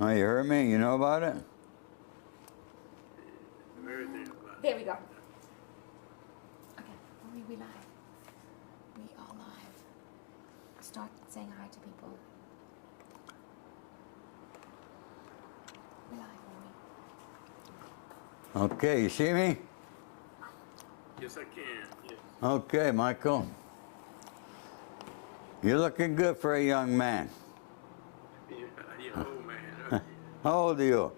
Oh, you heard me? You know about it? Everything about There we go. Okay, we live. We are live. Start saying hi to people. We live, are we? Okay, you see me? Yes, I can. Yes. Okay, Michael. You're looking good for a young man. Yeah, old man. Okay. How old are you?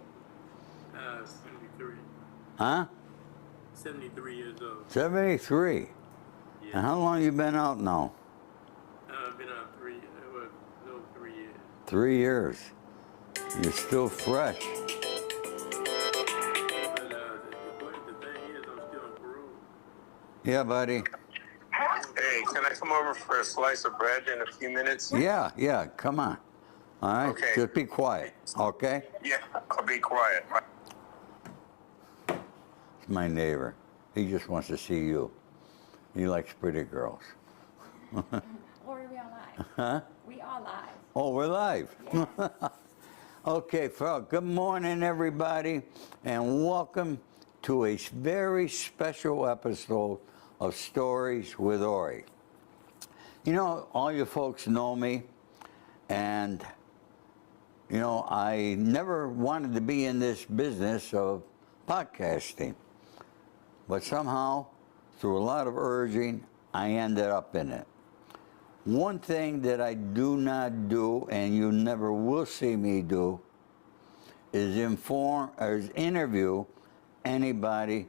73. Huh? 73 years old. 73. Yes. And how long you been out now? I've been out a little 3 years. 3 years. You're still fresh. But the thing is, I'm still on parole. Yeah, buddy. Hey, can I come over for a slice of bread in a few minutes? Yeah, come on. All right? Okay. Just be quiet, okay? Yeah, I'll be quiet. It's my neighbor. He just wants to see you. He likes pretty girls. Or we are live. Huh? We are live. Oh, we're live. Yes. Okay, good morning, everybody, and welcome to a very special episode of Stories with Ori. You know, all you folks know me, and, you know, I never wanted to be in this business of podcasting, but somehow, through a lot of urging, I ended up in it. One thing that I do not do, and you never will see me do, is interview anybody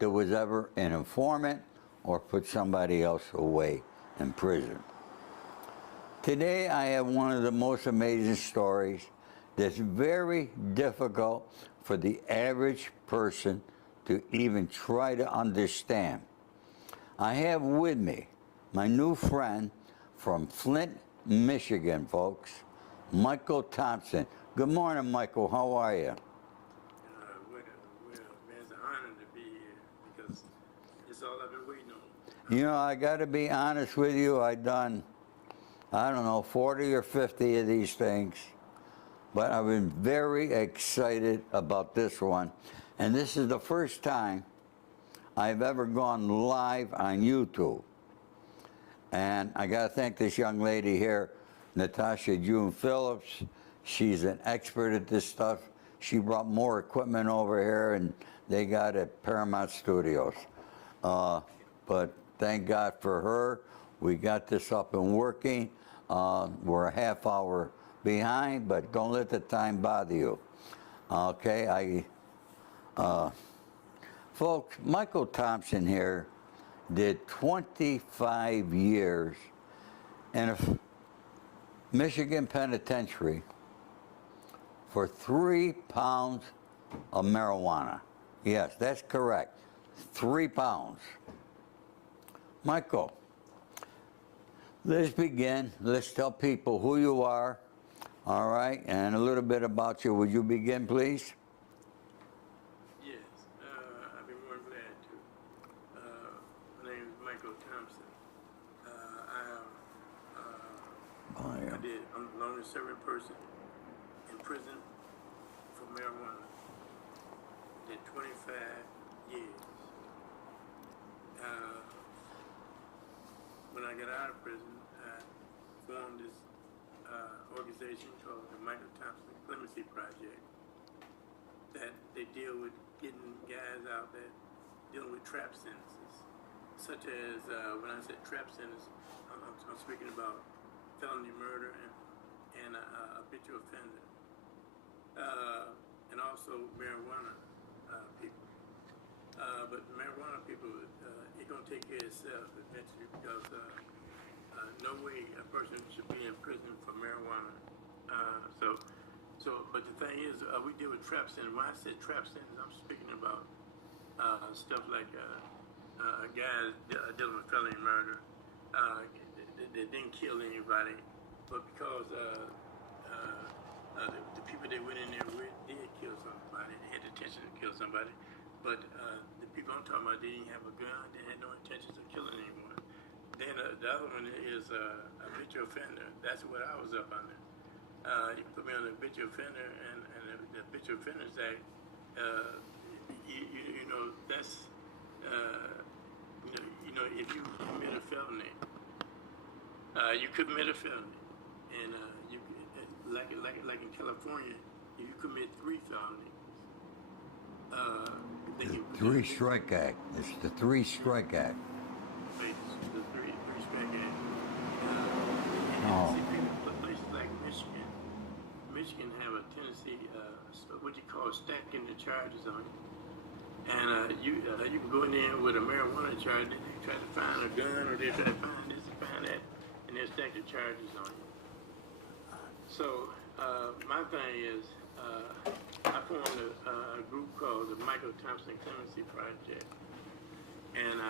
that was ever an informant or put somebody else away in prison. Today I have one of the most amazing stories that's very difficult for the average person to even try to understand. I have with me my new friend from Flint, Michigan, folks, Michael Thompson. Good morning, Michael. How are you? Well, man, it's an honor to be here because it's all I've been waiting on. You know, I got to be honest with you. I've done, I don't know, 40 or 50 of these things, but I've been very excited about this one. And this is the first time I've ever gone live on YouTube. And I got to thank this young lady here, Natasha June Phillips. She's an expert at this stuff. She brought more equipment over here, and they got it at Paramount Studios. But thank God for her. We got this up and working. We're a half hour behind, but don't let the time bother you. Okay, folks, Michael Thompson here did 25 years in a Michigan penitentiary for 3 pounds of marijuana. Yes, that's correct. 3 pounds. Michael, let's begin. Let's tell people who you are, all right, and a little bit about you. Would you begin, please? Yes, I'd be more than glad to. My name is Michael Thompson. I'm the longest serving person in prison for marijuana. Did 25 years. When I got out of prison, I formed this organization called the Michael Thompson Clemency Project that they deal with getting guys out that dealing with trap sentences, such as when I said trap sentence, I'm speaking about felony murder and habitual offender, and also marijuana people. But the marijuana people, it's gonna take care of itself eventually because no way a person should be in prison for marijuana. But the thing is, we deal with trap sentence. When I said trap sentence, I'm speaking about stuff like guys dealing with felony murder. They didn't kill anybody, but because the people they went in there with did kill somebody, they had the intention to kill somebody. But the people I'm talking about, they didn't have a gun, they had no intentions of killing anyone. Then the other one is a habitual offender. That's what I was up under. You put me on a habitual offender, and the Habitual Offenders Act, you know, that's, if you commit a felony, you commit a felony, and you like in California, if you commit 3 felonies, they can Three Strike Act. It's the Three Strike Act. the three strike act. Oh. See, places like Michigan have a tendency, what you call stacking the charges on you. And you can go in there with a marijuana charge, and they try to find a gun, or they try to find this and find that, and they'll stack the charges on you. So my thing is, I formed a group called the Michael Thompson Clemency Project, and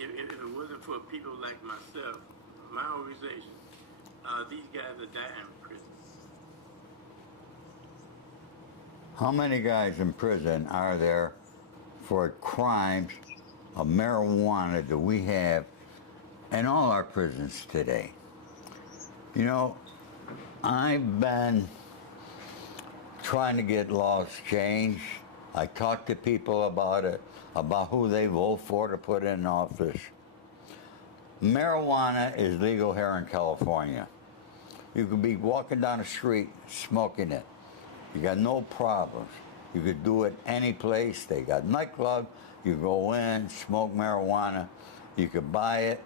if it wasn't for people like myself, my organization, these guys are dying in prison. How many guys in prison are there for crimes of marijuana that we have in all our prisons today? You know, I've been trying to get laws changed. I talk to people about it, about who they vote for to put in office. Marijuana is legal here in California. You could be walking down the street smoking it. You got no problems. You could do it any place. They got nightclubs. You go in, smoke marijuana. You could buy it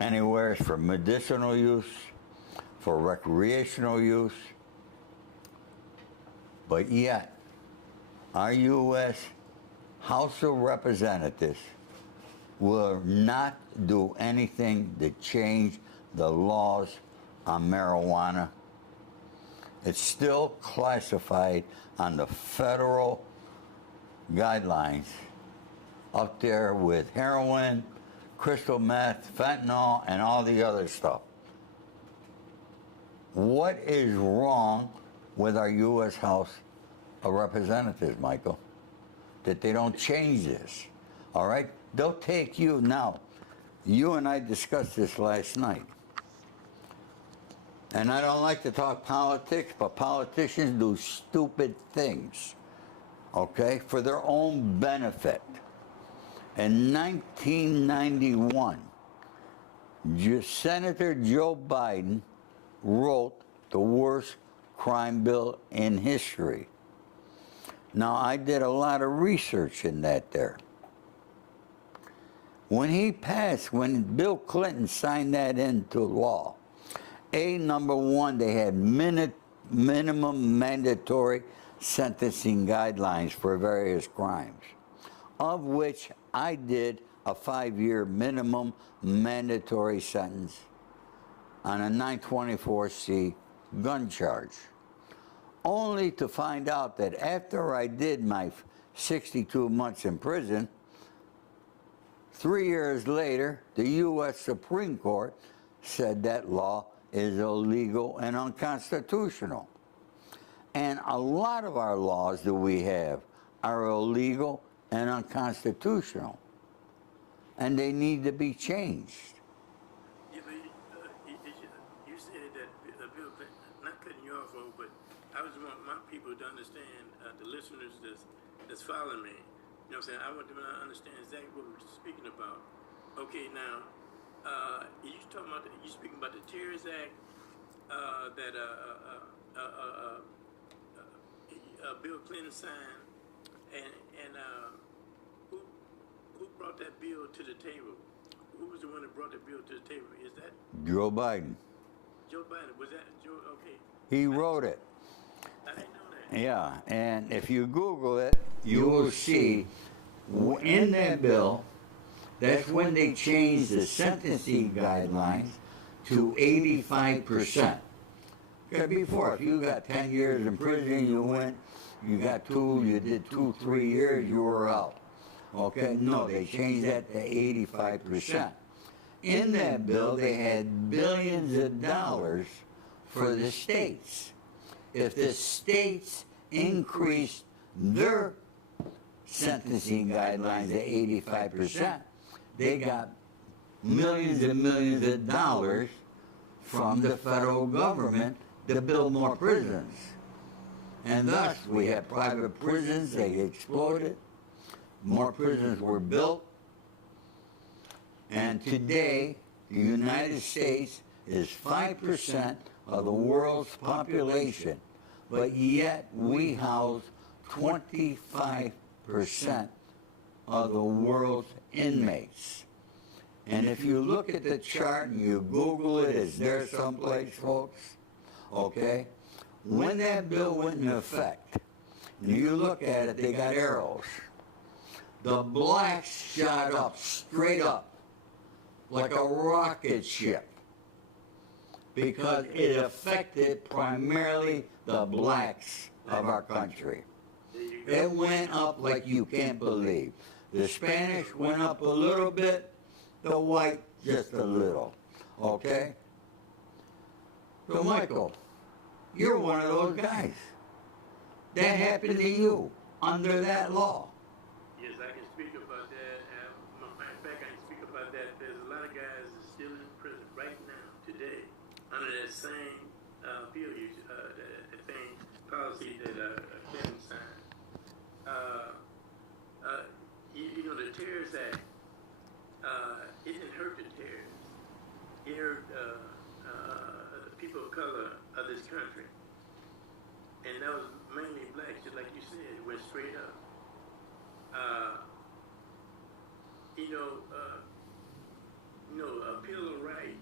anywhere for medicinal use, for recreational use. But yet, our U.S. House of Representatives will not do anything to change the laws on marijuana. It's still classified on the federal guidelines up there with heroin, crystal meth, fentanyl, and all the other stuff. What is wrong with our U.S. House of Representatives, Michael, that they don't change this? All right? They'll take you now. You and I discussed this last night. And I don't like to talk politics, but politicians do stupid things, okay, for their own benefit. In 1991, Senator Joe Biden wrote the worst crime bill in history. Now, I did a lot of research in that there. When he passed, when Bill Clinton signed that into law, number one, they had minimum mandatory sentencing guidelines for various crimes, of which I did a 5-year minimum mandatory sentence on a 924C gun charge, only to find out that after I did my 62 months in prison, 3 years later, the U.S. Supreme Court said that law is illegal and unconstitutional. And a lot of our laws that we have are illegal and unconstitutional. And they need to be changed. Yeah, but you said that Bill Clinton, not cutting you off, but I just want my people to understand, the listeners that's following me, you know what I'm saying? I want them to understand exactly what we're speaking about. Okay, now, you speaking about the Terrorist Act that Bill Clinton signed, and who brought that bill to the table? Who was the one that brought the bill to the table? Is that Joe Biden. Joe Biden? Was that Joe? Okay. He wrote it. I didn't know that. Yeah, and if you Google it, you will see in that bill, that's when they changed the sentencing guidelines to 85%. Because before, if you got 10 years in prison, you did 2-3 years, you were out. Okay, no, they changed that to 85%. In that bill, they had billions of dollars for the states. If the states increased their sentencing guidelines to 85%, they got millions and millions of dollars from the federal government to build more prisons. And thus, we had private prisons, they exploded, more prisons were built, and today, the United States is 5% of the world's population, but yet we house 25% of the world's inmates. And if you look at the chart and you Google it, it's there someplace, folks, okay? When that bill went into effect, and you look at it, they got arrows. The blacks shot up, straight up, like a rocket ship, because it affected primarily the blacks of our country. It went up like you can't believe. The Spanish went up a little bit, the white just a little, okay? So Michael, you're one of those guys. That happened to you under that law. Yes, I can speak about that. Matter of fact, I can speak about that. There's a lot of guys that are still in prison right now, today, under that same bill, that same policy that Clinton signed. You know, the Terrorist Act, it didn't hurt the terrorists. It hurt people of color of this country. And that was mainly blacks, just like you said, it went straight up. A pill of right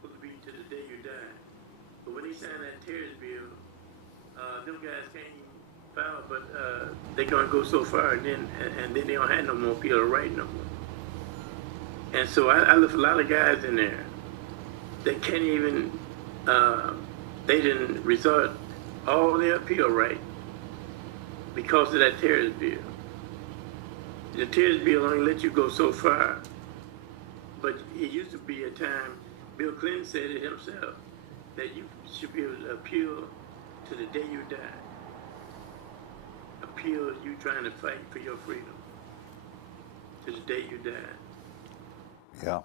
supposed to be to the day you die. But when they signed that terrorist bill, them guys can't even file, but they're gonna go so far, and then they don't have no more pill of right no more. And so I left a lot of guys in there that can't even. They didn't resort all their appeal right because of that terrorist bill. The terrorist bill only let you go so far. But it used to be a time, Bill Clinton said it himself, that you should be able to appeal to the day you die. Appeal you trying to fight for your freedom to the day you die. Yeah.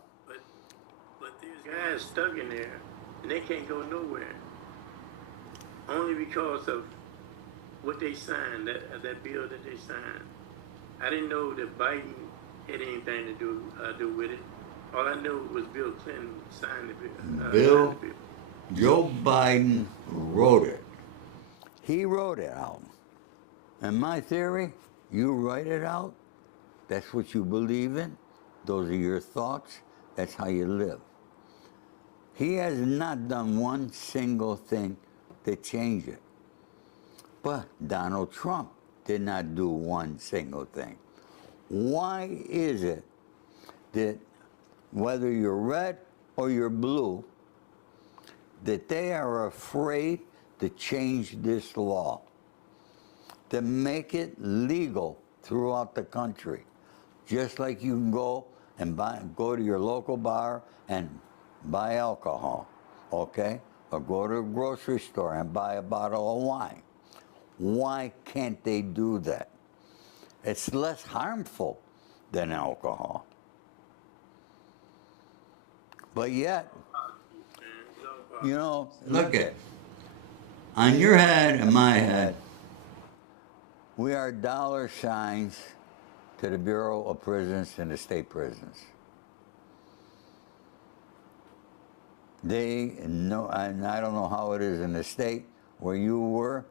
But there's guys stuck in there and they can't go nowhere. Only because of what they signed, that bill that they signed. I didn't know that Biden had anything to do with it. All I knew was Bill Clinton signed the bill. Joe Biden wrote it. He wrote it out. And my theory, you write it out, that's what you believe in, those are your thoughts, that's how you live. He has not done one single thing to change it. But Donald Trump did not do one single thing. Why is it that whether you're red or you're blue, that they are afraid to change this law, to make it legal throughout the country? Just like you can go and go to your local bar and buy alcohol, okay? Or go to a grocery store and buy a bottle of wine. Why can't they do that? It's less harmful than alcohol. But yet, look at, on your head and my head, we are dollar signs to the Bureau of Prisons and the state prisons. They know, and I don't know how it is in the state where you were,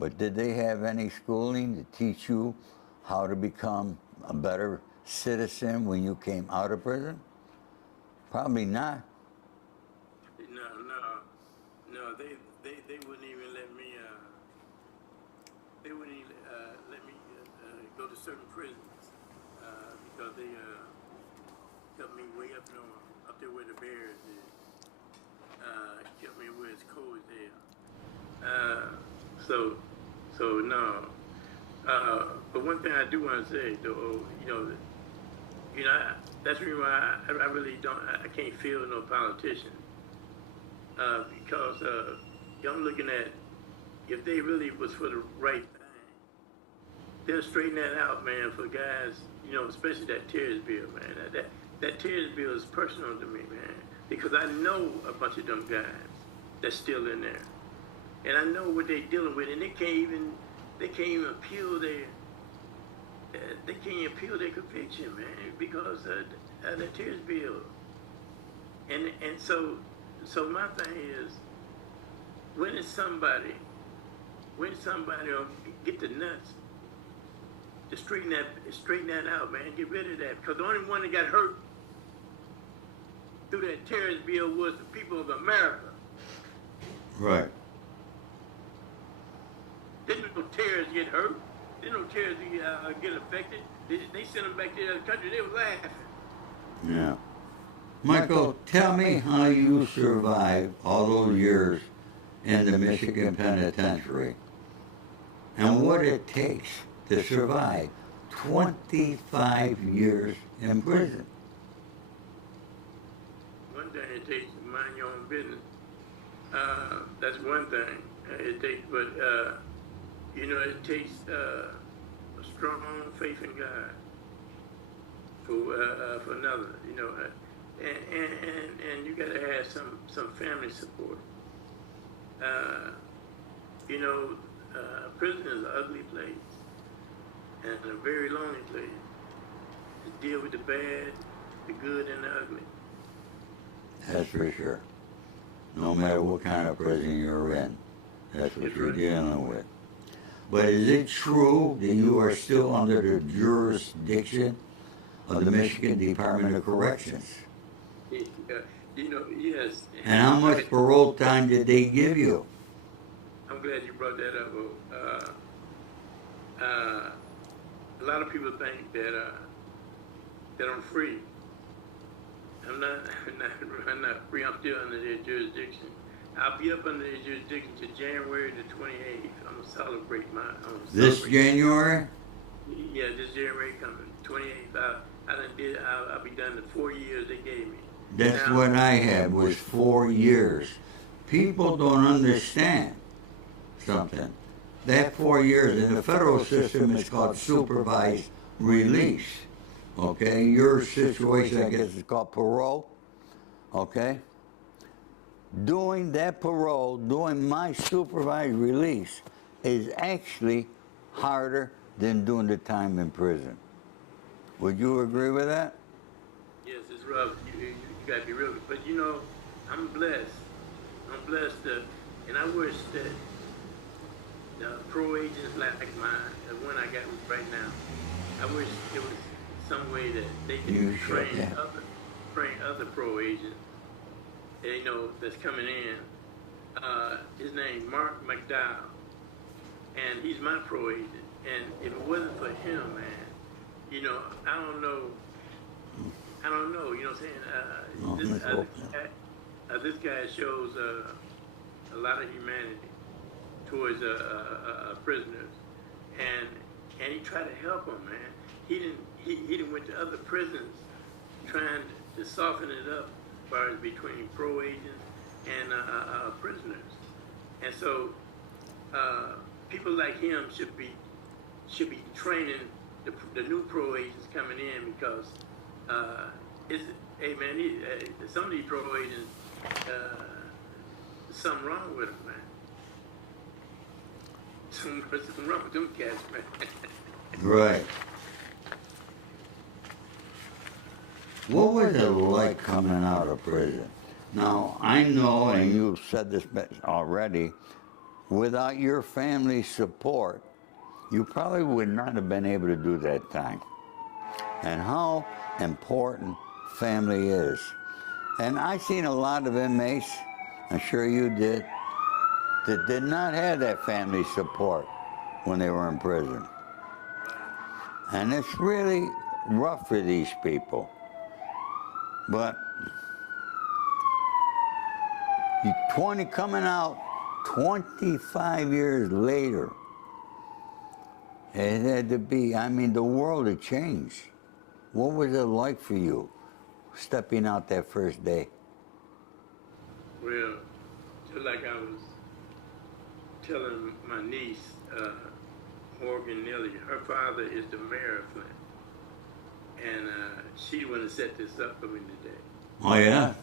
but did they have any schooling to teach you how to become a better citizen when you came out of prison? Probably not. No, they wouldn't even let me, go to certain prisons, because they, kept me way up there where the bears is. Kept me where it's cold there. So no. But one thing I do want to say, though, that's the reason why I really don't, I can't feel no politician. Because I'm looking at, if they really was for the right thing, they'll straighten that out, man, for guys, especially that terrorist bill, man. That terrorist bill is personal to me, man, because I know a bunch of them guys. that's still in there. And I know what they're dealing with, and they can't even appeal their conviction, man, because of the tears bill. And so my thing is, when somebody will get the nuts to straighten that out, man, get rid of that, because the only one that got hurt through that terrorist bill was the people of America. Right. Didn't no terrorists get hurt. Didn't no terrorists get affected. They sent them back to the other country. They were laughing. Yeah. Michael, tell me how you survived all those years in the Michigan Penitentiary and what it takes to survive 25 years in prison. One thing it takes to mind your own business. That's one thing it takes, but it takes a strong faith in God for another. And you got to have some family support. Prison is an ugly place and a very lonely place to deal with the bad, the good, and the ugly. That's for sure. No matter what kind of prison you're in, that's what you're dealing with. But is it true that you are still under the jurisdiction of the Michigan Department of Corrections? Yes. And how much parole time did they give you? I'm glad you brought that up. A lot of people think that I'm free. I'm not free. I'm still under their jurisdiction. I'll be up under their jurisdiction to January the 28th. I'm gonna celebrate This January? Yeah, this January coming, 28th. I'll be done the 4 years they gave me. That's what I had, was 4 years. People don't understand something. That 4 years in the federal system is called supervised release. Okay, your situation, I guess, is called parole. Okay? Doing that parole, doing my supervised release, is actually harder than doing the time in prison. Would you agree with that? Yes, it's rough. You got to be real. But I'm blessed. I'm blessed, and I wish that the pro agents like mine, the one I got right now, I wish there was some way that they can train other pro agents. That's coming in. His name Mark McDowell, and he's my pro agent. And if it wasn't for him, man, I don't know. You know what I'm saying? This guy shows a lot of humanity towards prisoners, and he tried to help them, man. He didn't went to other prisons trying to soften it up as far as between pro agents and prisoners. And so people like him should be training the new pro agents coming in, because some of these pro agents, something wrong with them, man. Something wrong with them cats, man. Right. What was it like coming out of prison? Now, I know, and you've said this already, without your family's support, you probably would not have been able to do that time. And how important family is. And I've seen a lot of inmates, I'm sure you did, that did not have that family support when they were in prison. And it's really rough for these people. But coming out 25 years later, it had to be, the world had changed. What was it like for you, stepping out that first day? Well, just like I was telling my niece, Morgan Nelly, her father is the mayor of Flint. And she the one that set this up for me today. Oh, yeah?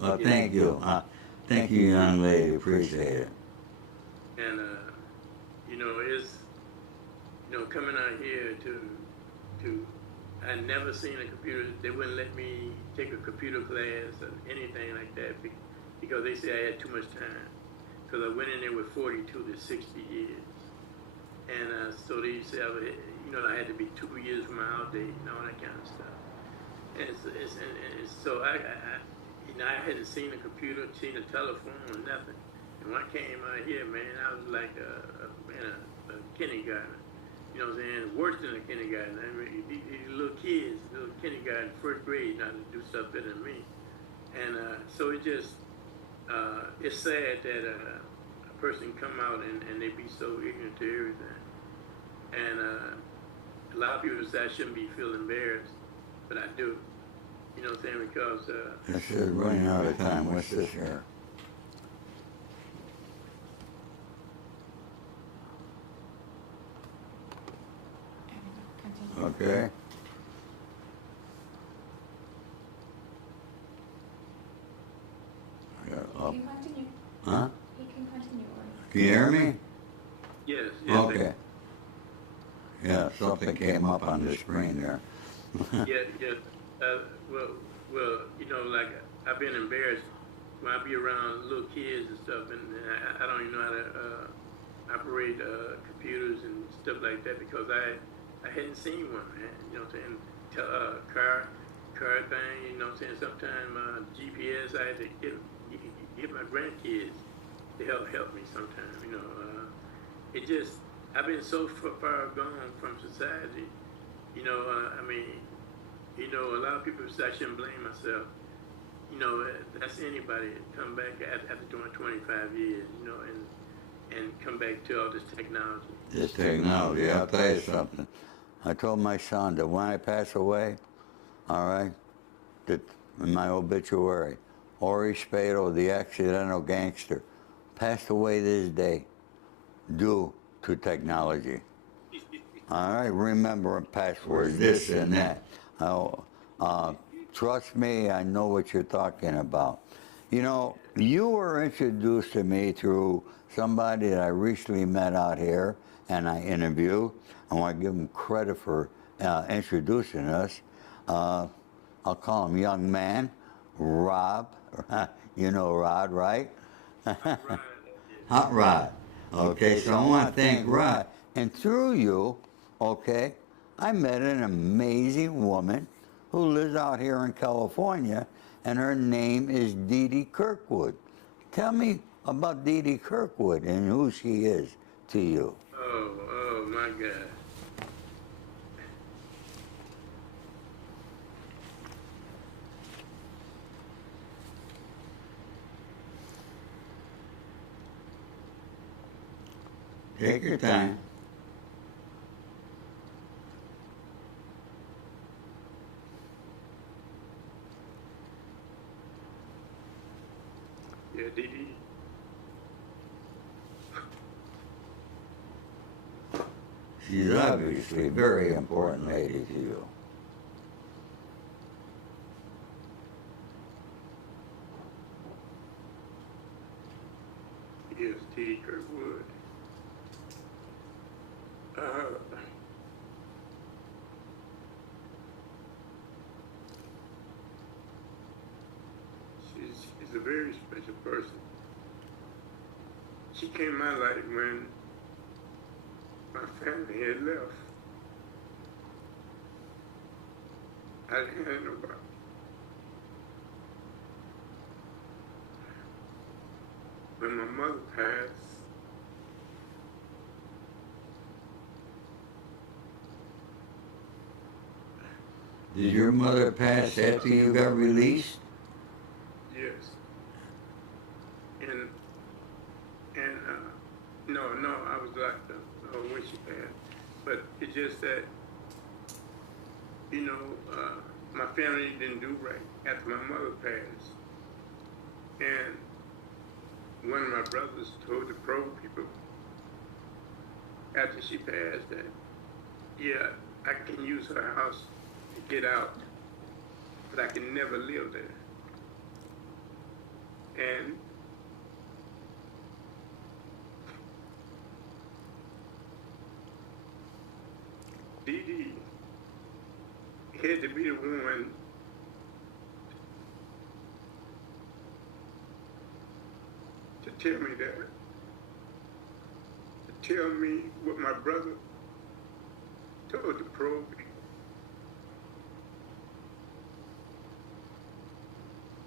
Well, thank you. Thank you, young lady. Appreciate it. And you know, it's coming out here to I never seen a computer. They wouldn't let me take a computer class or anything like that because they said I had too much time. Because I went in there with 42 to 60 years, and so they said I had to be 2 years from my outdate and all that kind of stuff. And so I hadn't seen a computer, seen a telephone, or nothing. And when I came out here, man, I was like a kindergartner. You know what I'm saying? Worse than a kindergarten. I mean, these little kids, little kindergarten, first grade, not to do stuff better than me. And so it's sad that a person come out and they be so ignorant to everything. And a lot of people say I shouldn't feel embarrassed, but I do. You know what I'm saying? Because this is running out of time. What's this here? Continue. Okay. I got up. He can continue. Huh? He can continue. Or Can you hear me? yes. Okay. Yeah, something came up on the screen there. Yeah. Well, like I've been embarrassed when I be around little kids and stuff, and I don't even know how to operate computers and stuff like that because I hadn't seen one, man. You know what I'm saying? Car thing. You know what I'm saying? Sometimes GPS. I had to get my grandkids to help me. Sometimes, it just I've been so far gone from society. A lot of people say I shouldn't blame myself. That's anybody come back after doing 25 years, and come back to all this technology. This technology, I'll tell you something. I told my son that when I pass away, all right, that in my obituary, Ori Spado, the accidental gangster, passed away this day due to technology. All right, remembering passwords, this and that. Trust me, I know what you're talking about. You were introduced to me through somebody that I recently met out here and I interviewed. I want to give him credit for introducing us. I'll call him young man, Rob. You know Rod, right? Hot Rod. Okay, so I want to thank Rod. And through you, okay, I met an amazing woman who lives out here in California, and her name is Dee Dee Kirkwood. Tell me about Dee Dee Kirkwood and who she is to you. Oh my God. Take your time. Yeah, Dee Dee. She's obviously a very important lady to you. Yes, Dee Dee Kirkwood. She's a very special person. She came in my life when my family had left. I didn't have nobody. When my mother passed, Did your mother pass after you got released? yes. And no, I was locked up when she passed. But it's just that, my family didn't do right after my mother passed. And one of my brothers told the pro people after she passed that, yeah, I can use her house to get out, but I can never live there. And Dee Dee had to be the one to tell me that, to tell me what my brother told the probe.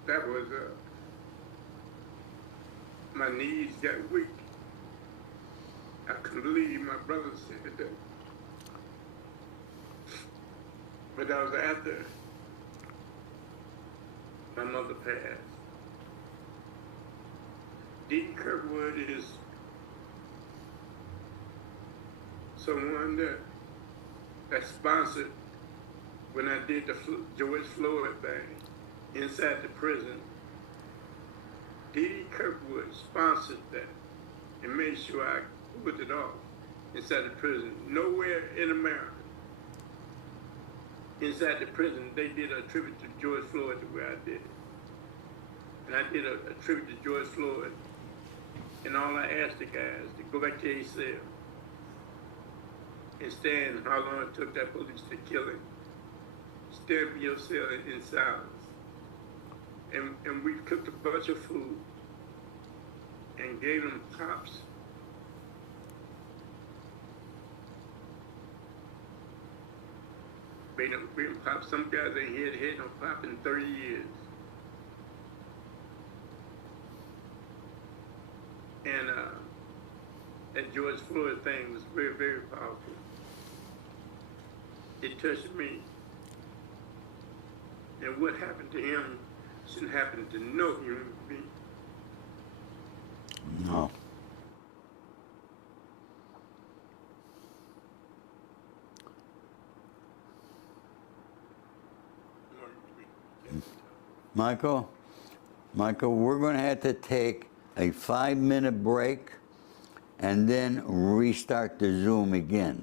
That was, my knees got weak. I couldn't believe my brother said that. But that was after my mother passed. Dee Kirkwood is someone that sponsored when I did the George Floyd thing inside the prison. Dee Kirkwood sponsored that and made sure I put it off inside the prison. Nowhere in America, inside the prison, they did a tribute to George Floyd the way I did it. And I did a tribute to George Floyd. And all I asked the guys to go back to their cell and stand how long it took that police to kill him. Stand in your cell in silence. And we cooked a bunch of food and gave them pops. Made them pop. Some guys ain't had no pop in 30 years. And that George Floyd thing was very, very powerful. It touched me. And what happened to him shouldn't happen to no human being. No. Michael, we're going to have to take a 5-minute break and then restart the Zoom again,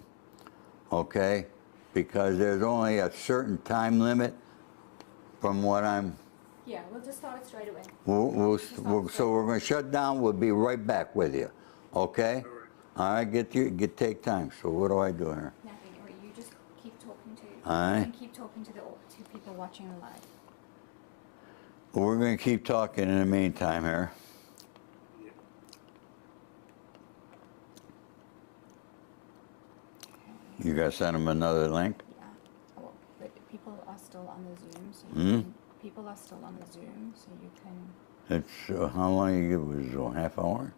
okay? Because there's only a certain time limit from what I'm... Yeah, we'll just start it straight away. So we're going to shut down. We'll be right back with you, okay? All right, take time. So what do I do here? Nothing, or you just keep talking to... All right. You can keep talking to the two people watching live. We're going to keep talking in the meantime here. You got to send them another link? Yeah. Well, but people are still on the Zoom, so you can, people are still on the Zoom, so you can... It's, how long you give it? Was half hour?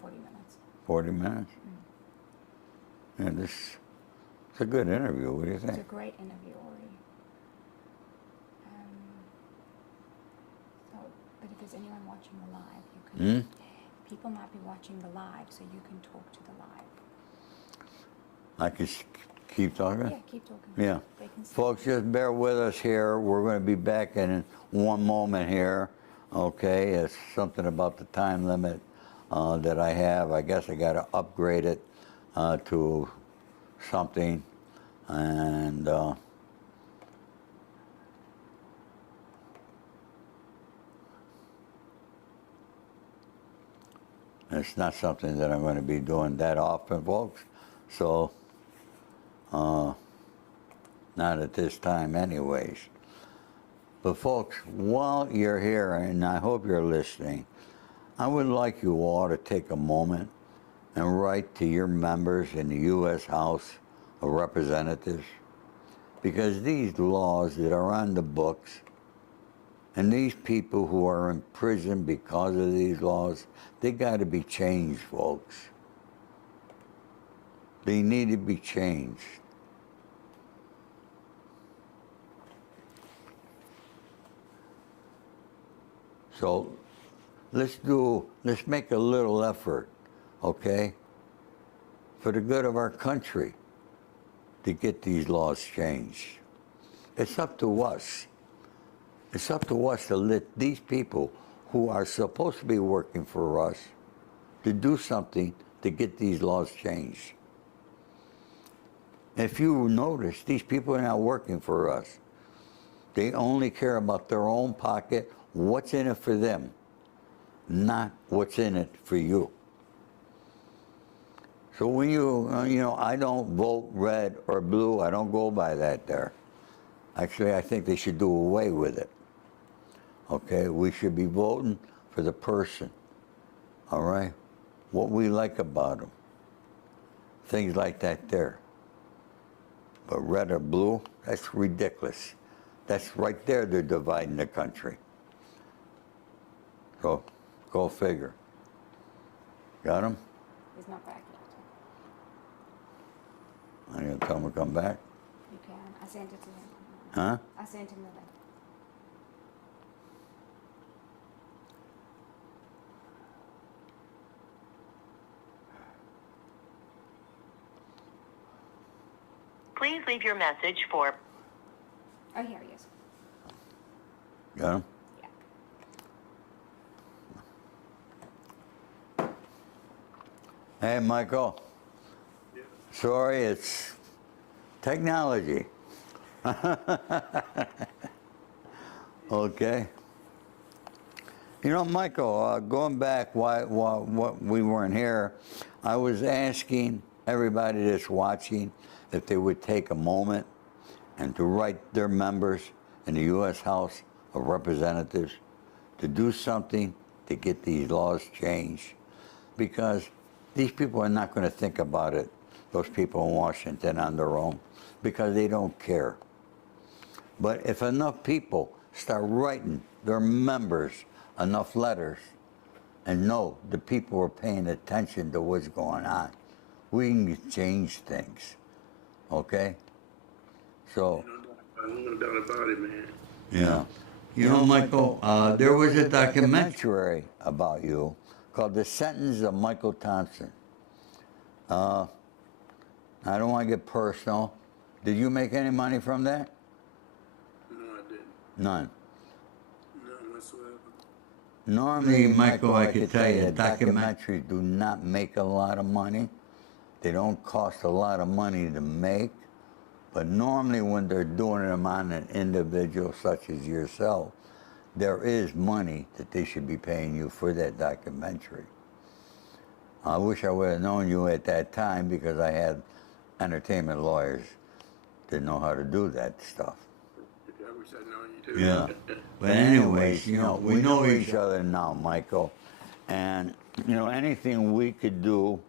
40 minutes. 40 minutes? Yeah, it's a good interview. What do you think? It's a great interview, Ori. So, but if there's anyone watching the live, you can... People might be watching the live, so you can talk to the live. I can keep talking? Yeah, keep talking. Yeah. They can see. Folks, just bear with us here. We're going to be back in one moment here. Okay, it's something about the time limit that I have. I guess I got to upgrade it to something. And it's not something that I'm going to be doing that often, folks. So, not at this time anyways. But folks, while you're here, and I hope you're listening, I would like you all to take a moment and write to your members in the U.S. House of Representatives, because these laws that are on the books and these people who are in prison because of these laws, they got to be changed, folks. They need to be changed. So let's make a little effort, okay, for the good of our country to get these laws changed. It's up to us. It's up to us to let these people who are supposed to be working for us to do something to get these laws changed. If you notice, these people are not working for us. They only care about their own pocket, what's in it for them, not what's in it for you. So when I don't vote red or blue. I don't go by that there. Actually, I think they should do away with it. Okay, we should be voting for the person. All right, what we like about them. Things like that there. But red or blue, that's ridiculous. That's right there, they're dividing the country. So, go figure. Got him? He's not back yet. I'm gonna tell him to come back. You can. I sent it to him. Huh? I sent him the link. Please leave your message for. Oh, here he is. Got him? Yeah. Hey, Michael. Yeah. Sorry, it's technology. Okay. Michael, going back what we weren't here, I was asking everybody that's watching if they would take a moment and to write their members in the U.S. House of Representatives to do something to get these laws changed, because these people are not going to think about it, those people in Washington, on their own, because they don't care. But if enough people start writing their members enough letters and know the people are paying attention to what's going on, we can change things. Okay? So, No doubt about it, man. yeah. Michael, there was a documentary about you called The Sentence of Michael Thompson. I don't want to get personal. Did you make any money from that? No, I didn't. None. None whatsoever. Normally, Michael, I could tell you, documentaries do not make a lot of money. They don't cost a lot of money to make. But normally when they're doing them on an individual such as yourself, there is money that they should be paying you for that documentary. I wish I would have known you at that time, because I had entertainment lawyers that know how to do that stuff. I wish I'd known you too. Yeah. But anyways, we know each other now, Michael. And, anything we could do,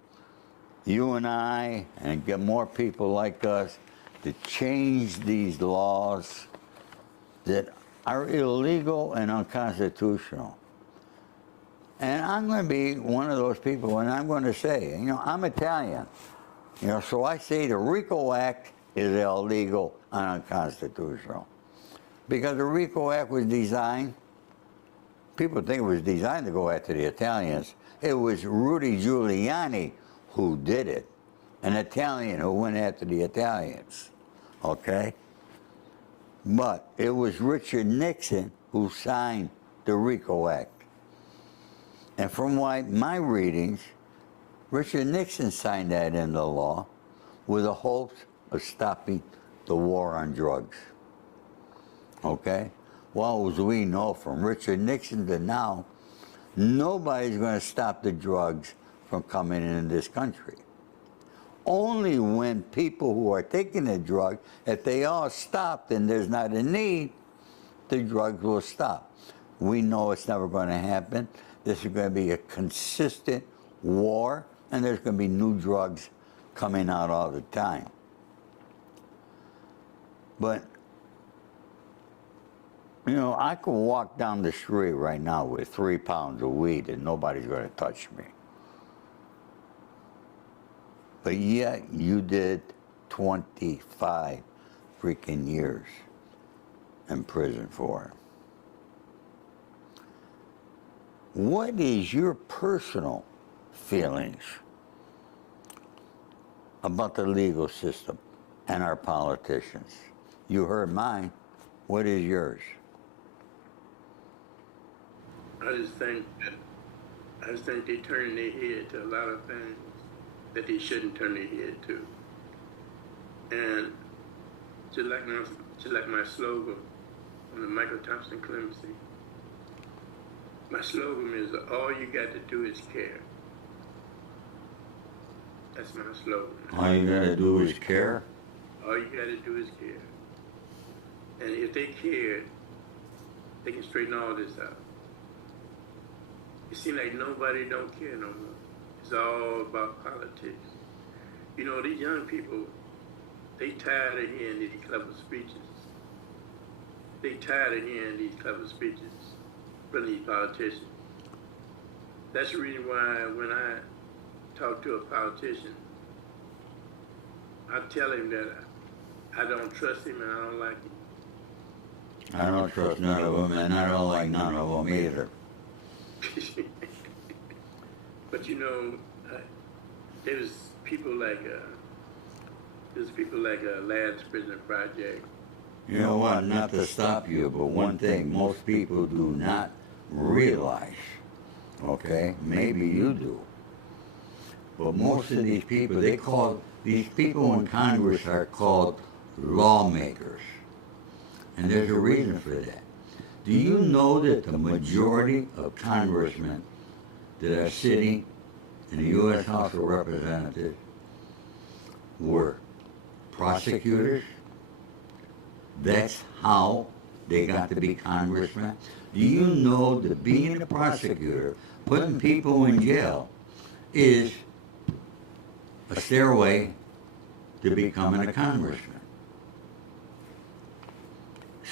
you and I, and get more people like us to change these laws that are illegal and unconstitutional. And I'm going to be one of those people, and I'm going to say, I'm Italian. So I say the RICO Act is illegal and unconstitutional. Because the RICO Act was designed, people think it was designed to go after the Italians. It was Rudy Giuliani who did it, an Italian who went after the Italians, okay? But it was Richard Nixon who signed the RICO Act. And from my readings, Richard Nixon signed that into law with the hopes of stopping the war on drugs. Okay? Well, as we know, from Richard Nixon to now, nobody's going to stop the drugs from coming into this country. Only when people who are taking the drug, if they all stopped and there's not a need, the drugs will stop. We know it's never going to happen. This is going to be a consistent war, and there's going to be new drugs coming out all the time. But, I could walk down the street right now with 3 pounds of weed and nobody's going to touch me. But yet, you did 25 freaking years in prison for it. What is your personal feelings about the legal system and our politicians? You heard mine. What is yours? I just think they turn their head to a lot of things that they shouldn't turn their head to. And just like my slogan on the Michael Thompson clemency, my slogan is, all you got to do is care. That's my slogan. All you gotta do is care. All you gotta do is care. And if they cared, they can straighten all this out. It seems like nobody don't care no more. It's all about politics. You know, these young people, they tired of hearing these clever speeches. They tired of hearing these clever speeches from these politicians. That's the reason why when I talk to a politician, I tell him that I don't trust him and I don't like him. I don't trust none of them, and I don't like none of them either. But you know, there's people like Last Prisoner Project. You know what? Not to stop you, but one thing most people do not realize, okay? Maybe you do. But most of these people, these people in Congress are called lawmakers. And there's a reason for that. Do you know that the majority of congressmen that are sitting in the U.S. House of Representatives were prosecutors? That's how they got to be congressmen. Do you know that being a prosecutor, putting people in jail, is a stairway to becoming a congressman?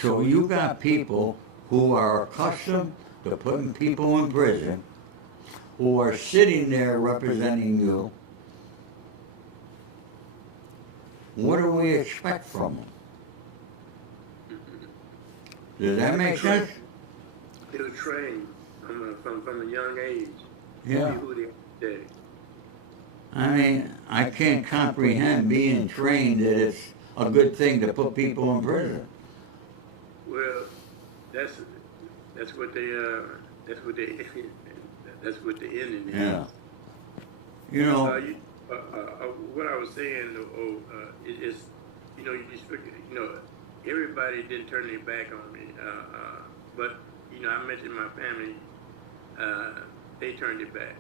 So you got people who are accustomed to putting people in prison, who are sitting there representing you. What do we expect from them? Does that make sense? They were trained from a young age. Yeah. Who they are. I mean, I can't comprehend being trained that it's a good thing to put people in prison. Well, that's what they that's what they that's what the ending is. Yeah. You know, What I was saying is, you know, everybody didn't turn their back on me, but you know, I mentioned my family, they turned it back.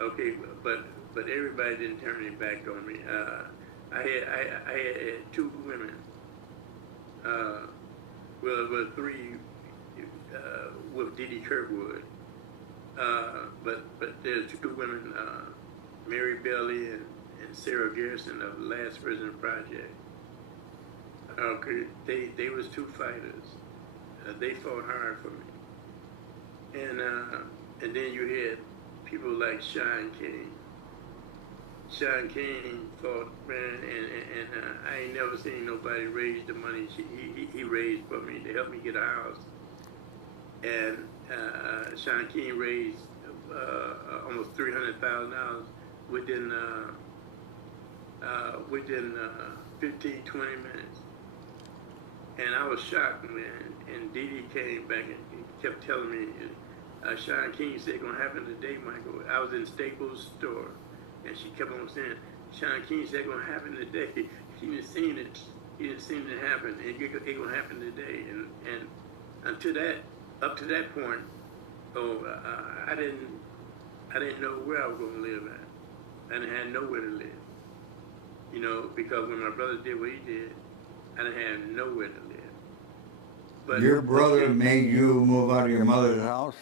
Okay, but everybody didn't turn their back on me. I had two women. Well, three with Didi Kirkwood, but there's two women, Mary Bailey and Sarah Garrison of the Last Prisoner Project. Okay, they was two fighters. They fought hard for me, and then you had people like Sean King. Sean King fought, man, and I ain't never seen nobody raise the money he raised for me to help me get a house. And Sean King raised almost $300,000 within 15, 20 minutes. And I was shocked, man. And Dee came back and kept telling me, Sean King said, "Gonna happen today, Michael." I was in Staples store. And she kept on saying, Sean King said, "Gonna happen today." He didn't seen it. He didn't seem to happen. And it gonna happen today. And until that, up to that point, I didn't know where I was gonna live at. I didn't have nowhere to live. You know, because when my brother did what he did, I didn't have nowhere to live. But your brother made you move out of your mother's house?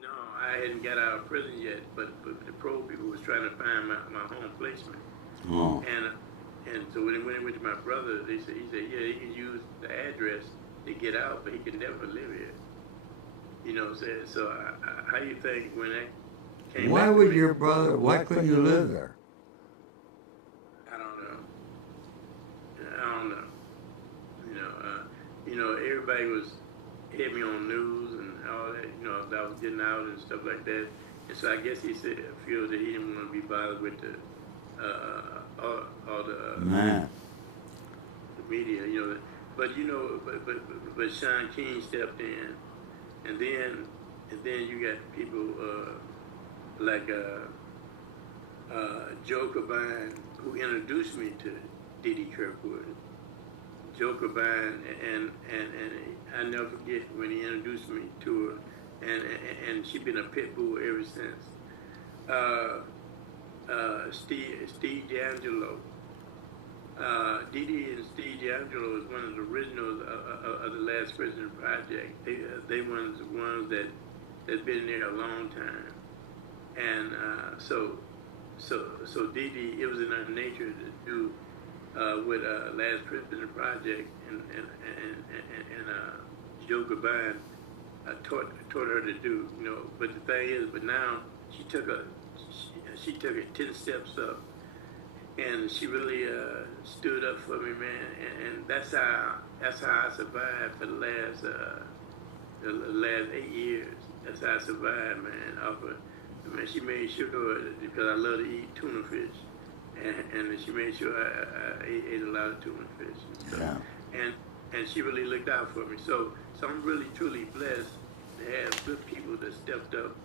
No, I hadn't got out of prison yet, but the parole people was trying to find my home placement. Oh. And so when they went to my brother, he said, yeah, he can use the address to get out, but he could never live here. You know what I'm saying? So how you think when that came Why back to would me, your brother, why couldn't you live there? I don't know. I don't know. You know, everybody had me on news and all that, you know, that I was getting out and stuff like that. And so I guess he feels that he didn't want to be bothered with the all the Man. the media, you know. But you know, but Sean King stepped in, and then you got people like Joe Cobain, who introduced me to Didi Kirkwood. Joe Cobain, and I never forget when he introduced me to her, and she's been a pit bull ever since. Steve D'Angelo. Dee and Steve D'Angelo is one of the originals of the Last Prison Project. They ones the ones that's been there a long time, and so Dee Dee, it was in her nature to do with Last Prison Project, and Joe Gabon taught her to do, you know. But the thing is, but now she took it 10 steps up, and she really stood up for me, man. And that's how I survived for the last 8 years. That's how I survived, man. I mean, she made sure that, because I love to eat tuna fish, and she made sure I ate a lot of tuna fish. And stuff. Yeah. And she really looked out for me. So I'm really truly blessed to have good people that stepped up.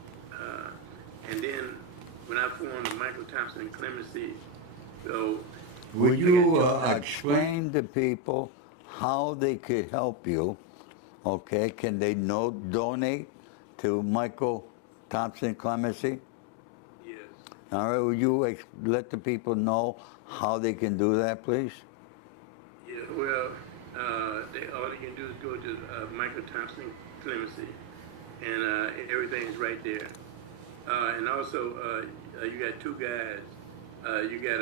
And then when I formed the Michael Thompson Clemency, so would you explain to people how they could help you? Okay, can they donate to Michael Thompson Clemency? yes. All right, would you let the people know how they can do that, please? Yeah, well, all they can do is go to Michael Thompson Clemency, and everything's right there. And also, you got two guys. You got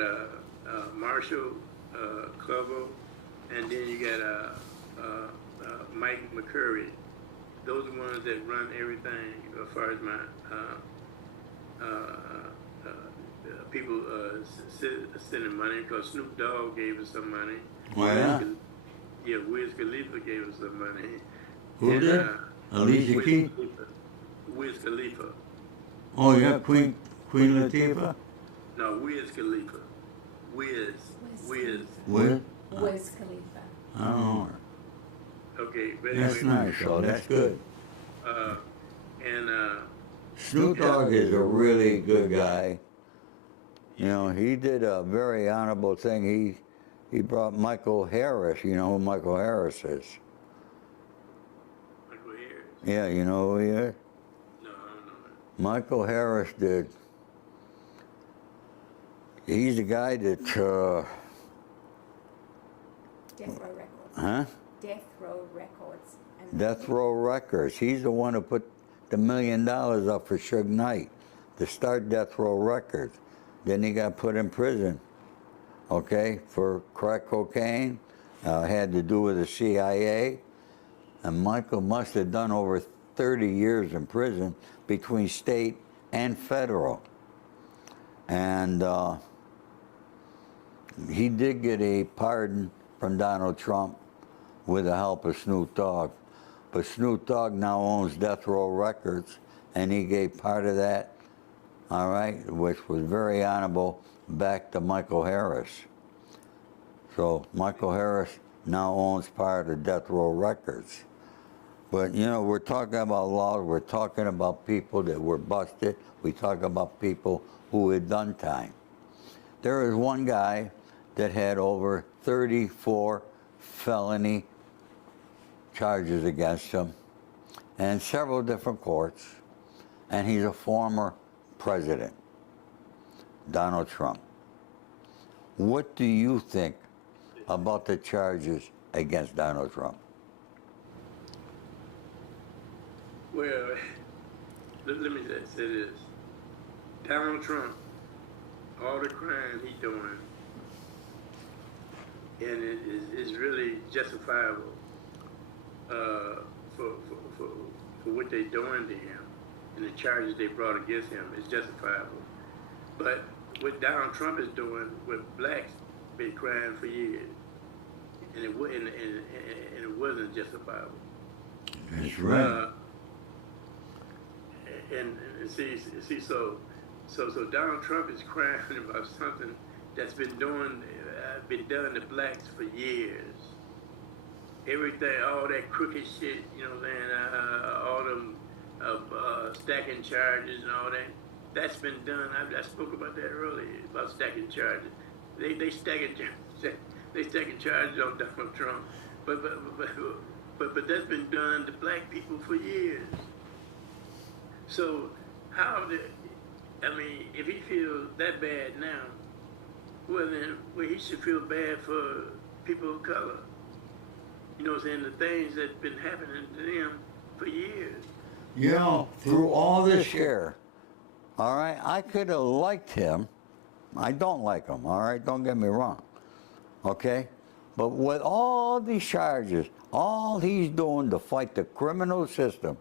Marshall Clovo, and then you got Mike McCurry. Those are the ones that run everything as far as my people sending money, because Snoop Dogg gave us some money. Oh, yeah? Yeah, Wiz Khalifa gave us some money. Who did? Alicia Keys? Wiz Khalifa. Oh, yeah, Queen Latifah? No, Wiz Khalifa. Wiz. Wiz? Wiz Khalifa. I don't know. Okay, but That's anyway, nice, so that's good. and Snoop Dogg is a really good guy. You know, he did a very honorable thing. He brought Michael Harris. You know who Michael Harris is? Michael Harris. Yeah, you know who he is? No, I don't know. Michael Harris did. He's the guy that, Death Row Records. huh? Death Row Records. And Death Row Records. He's the one who put the $1 million up for Suge Knight to start Death Row Records. Then he got put in prison, okay, for crack cocaine. Had to do with the CIA. And Michael must have done over 30 years in prison between state and federal. And he did get a pardon from Donald Trump with the help of Snoop Dogg. But Snoop Dogg now owns Death Row Records, and he gave part of that, all right, which was very honorable, back to Michael Harris. So Michael Harris now owns part of Death Row Records. But, you know, we're talking about laws, we're talking about people that were busted, we talk about people who had done time. There is one guy that had over 34 felony charges against him and several different courts, and he's a former president, Donald Trump. What do you think about the charges against Donald Trump? Well, let me say this. Donald Trump, all the crimes he's doing, and it is really justifiable for what they're doing to him, and the charges they brought against him is justifiable. But what Donald Trump is doing, what blacks been crying for years, and it wasn't justifiable. That's right. And see, so Donald Trump is crying about something that's been done to blacks for years. Everything, all that crooked shit, you know what I'm saying, all them stacking charges and all that, that's been done. I spoke about that earlier, about stacking charges. They stacking charges on Donald Trump, but that's been done to black people for years. So how I mean, if he feels that bad now, well then, well, he should feel bad for people of color. You know what I'm saying? The things that's been happening to them for years. You know, through all this year, all right, I could have liked him. I don't like him, all right? Don't get me wrong, okay? But with all these charges, all he's doing to fight the criminal system,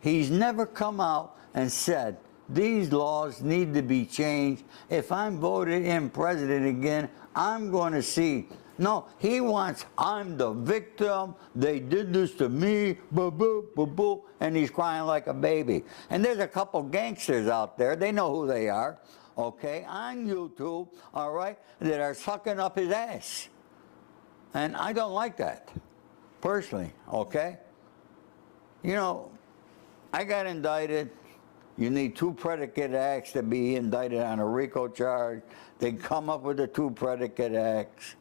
he's never come out and said, these laws need to be changed. If I'm voted in president again, I'm going to see. No, he wants, I'm the victim. They did this to me, boo, boo, boo, boo, and he's crying like a baby. And there's a couple gangsters out there, they know who they are, okay, on YouTube, all right, that are sucking up his ass. And I don't like that, personally, okay? You know, I got indicted. You need 2 predicate acts to be indicted on a RICO charge. They come up with the 2 predicate acts.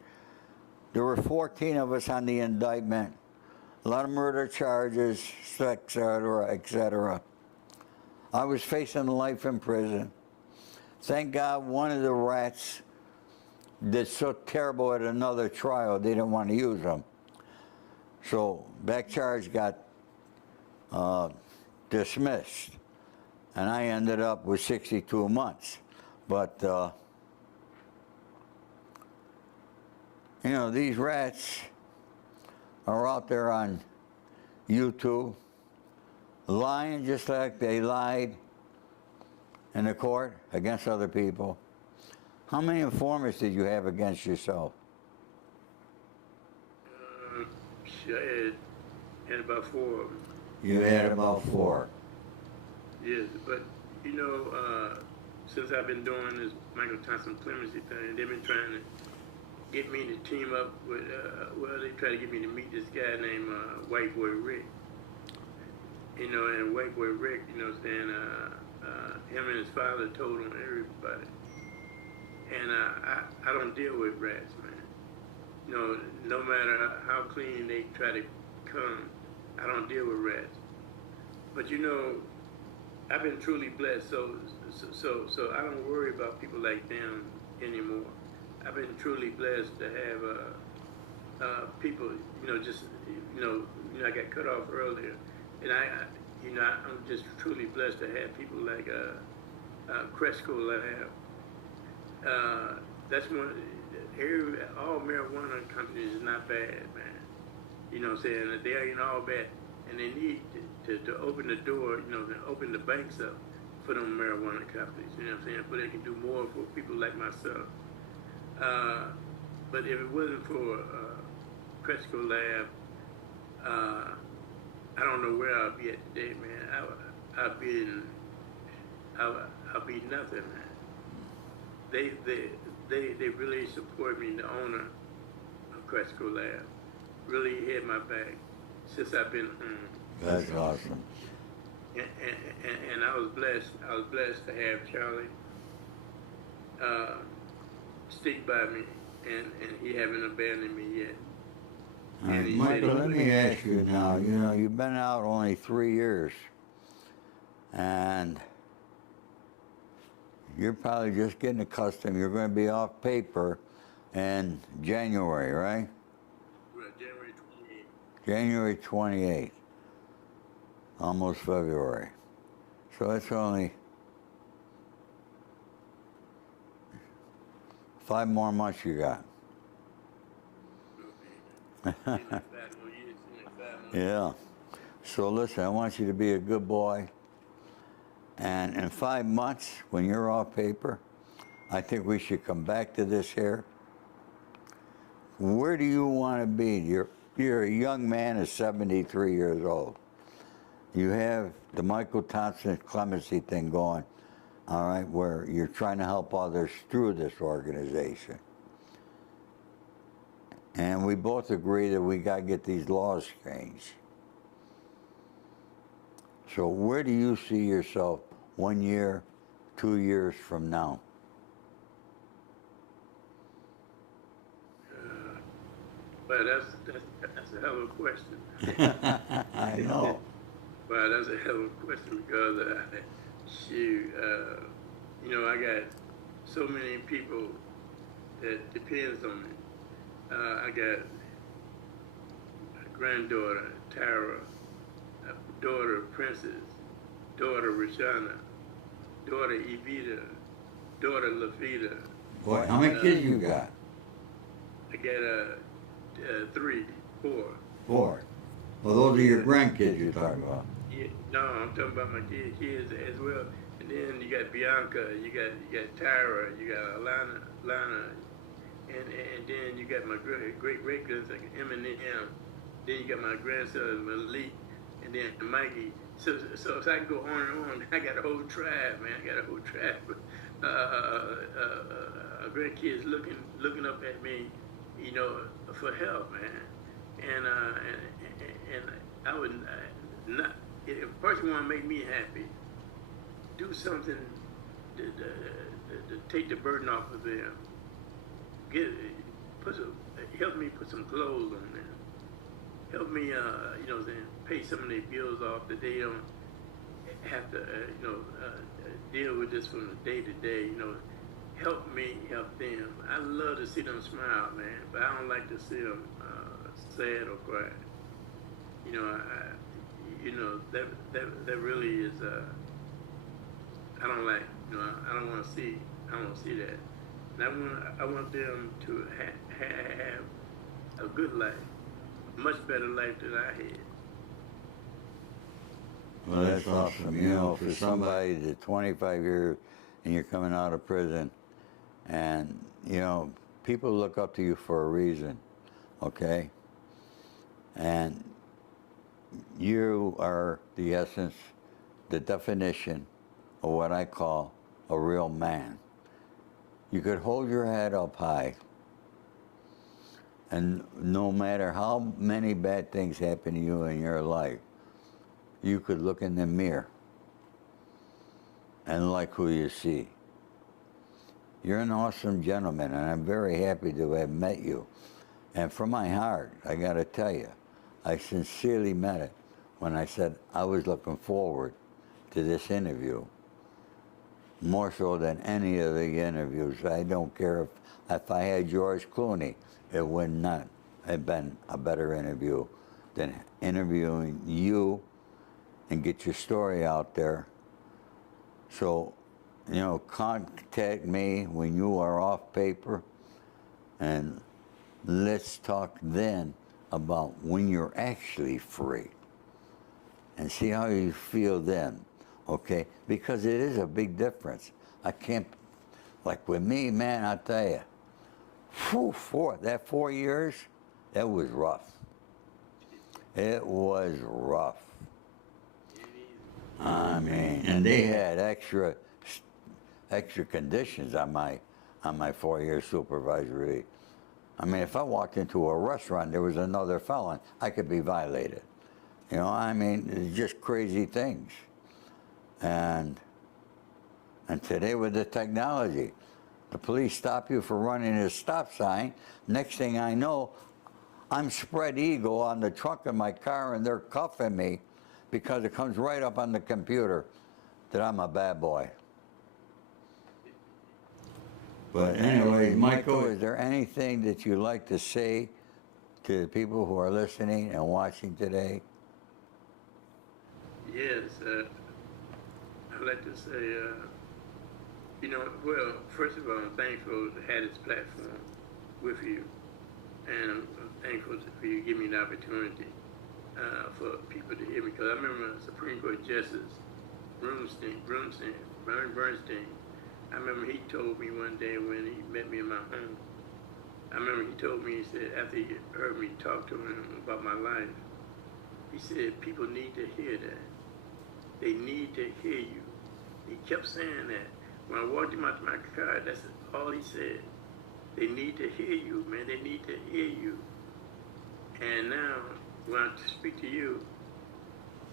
There were 14 of us on the indictment. A lot of murder charges, et cetera, et cetera. I was facing life in prison. Thank God one of the rats did so terrible at another trial, they didn't want to use them. So that charge got dismissed. And I ended up with 62 months. But, you know, these rats are out there on YouTube lying just like they lied in the court against other people. How many informers did you have against yourself? I had about 4 of them. You had about 4. Yes, but you know, since I've been doing this Michael Thompson clemency thing, they've been trying to get me to team up with, well, they try to get me to meet this guy named White Boy Rick. You know, and White Boy Rick, you know what I'm saying, him and his father told on everybody. And I don't deal with rats, man. You know, no matter how clean they try to come, I don't deal with rats. But you know, I've been truly blessed, so I don't worry about people like them anymore. I've been truly blessed to have people, you know, just you know, I got cut off earlier, and I'm just truly blessed to have people like Cresco Lab. That's one. All marijuana companies is not bad, man. You know what I'm saying? They ain't all bad, and they need to open the door, you know, to open the banks up for them marijuana companies, you know what I'm saying? But they can do more for people like myself. But if it wasn't for Cresco Lab, I don't know where I'll be at today, man. I'll be nothing, man. They really support me, the owner of Cresco Lab. Really had my back since I've been home. That's awesome. And I was blessed to have Charlie stick by me, and he haven't abandoned me yet. And he Michael, said let me ask you now, you know, you've been out only 3 years, and you're probably just getting accustomed. You're going to be off paper in January, right? January 28th. January 28th. Almost February. So it's only 5 more months you got. Yeah. So listen, I want you to be a good boy. And in 5 months, when you're off paper, I think we should come back to this here. Where do you want to be? You're a young man of 73 years old. You have the Michael Thompson clemency thing going, all right, where you're trying to help others through this organization. And we both agree that we got to get these laws changed. So where do you see yourself 1 year, 2 years from now? But that's a hell of a question. I know. Well, that's a hell of a question because, shoot, I got so many people that depends on me. I got a granddaughter, Tara, a daughter, Princess, daughter, Rashana, daughter, Evita, daughter, Lafita. Boy, how many kids you got? I got 3, 4. 4. Well, those are your grandkids you're talking about. Yeah, no, I'm talking about my kids as well. And then you got Bianca, you got Tyra, you got Lana, and then you got my great grandson Eminem. Then you got my grandson Malik, and then Mikey. So if I can go on and on, I got a whole tribe, man. I got a whole tribe. Grandkids looking up at me, for help, man. And I would not. If a person want to make me happy, do something to take the burden off of them. Help me put some clothes on them. Help me, pay some of their bills off that they don't have to, deal with this from the day to day. Help me help them. I love to see them smile, man, but I don't like to see them sad or cry. That really is. I don't like. I don't want to see. I don't want to see that. And I want them to have a good life, a much better life than I had. Well, that's awesome. For somebody that's 25 years and you're coming out of prison, and people look up to you for a reason, okay? And you are the essence, the definition of what I call a real man. You could hold your head up high, and no matter how many bad things happen to you in your life, you could look in the mirror and like who you see. You're an awesome gentleman, and I'm very happy to have met you. And from my heart, I got to tell you, I sincerely meant it when I said I was looking forward to this interview, more so than any of the interviews. I don't care if I had George Clooney, it would not have been a better interview than interviewing you and get your story out there. So, contact me when you are off paper, and let's talk then about when you're actually free and see how you feel then, okay? Because it is a big difference. I can't, like with me, man, I tell you, 4 years, that was rough. It was rough. I mean, and they had extra conditions on my 4-year supervisory. I mean, if I walked into a restaurant, there was another felon, I could be violated. It's just crazy things. And today with the technology, the police stop you for running a stop sign. Next thing I know, I'm spread eagle on the trunk of my car, and they're cuffing me because it comes right up on the computer that I'm a bad boy. But anyways, Michael, is there anything that you'd like to say to the people who are listening and watching today? Yes, I'd like to say, well, first of all, I'm thankful to have this platform with you. And I'm thankful for you giving me the opportunity for people to hear me. Because I remember Supreme Court Justice Bernstein, I remember he told me one day when he met me in my home, I remember he told me, he said, after he heard me talk to him about my life, he said, people need to hear that. They need to hear you. He kept saying that. When I walked him out to my car, that's all he said. They need to hear you, man. They need to hear you. And now, when I speak to you,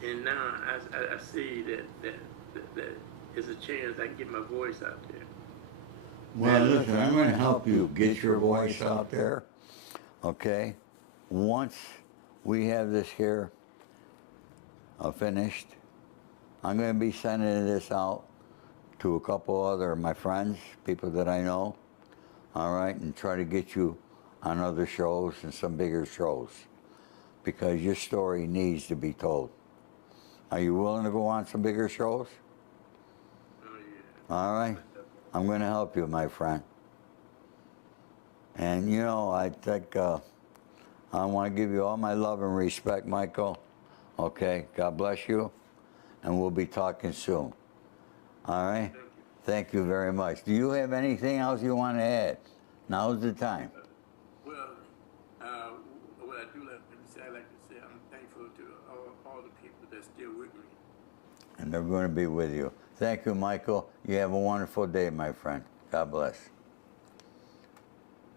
and now I see that there's a chance I can get my voice out there. Well, listen, I'm going to help you get your voice out there, okay? Once we have this here finished, I'm going to be sending this out to a couple other of my friends, people that I know, all right, and try to get you on other shows and some bigger shows because your story needs to be told. Are you willing to go on some bigger shows? Oh, yeah. All right. I'm going to help you, my friend. And, you know, I think I want to give you all my love and respect, Michael. Okay. God bless you. And we'll be talking soon. All right? Thank you very much. Do you have anything else you want to add? Now's the time. Well, what I do like to say, I like to say I'm thankful to all the people that's still with me. And they're going to be with you. Thank you, Michael. You have a wonderful day, my friend. God bless.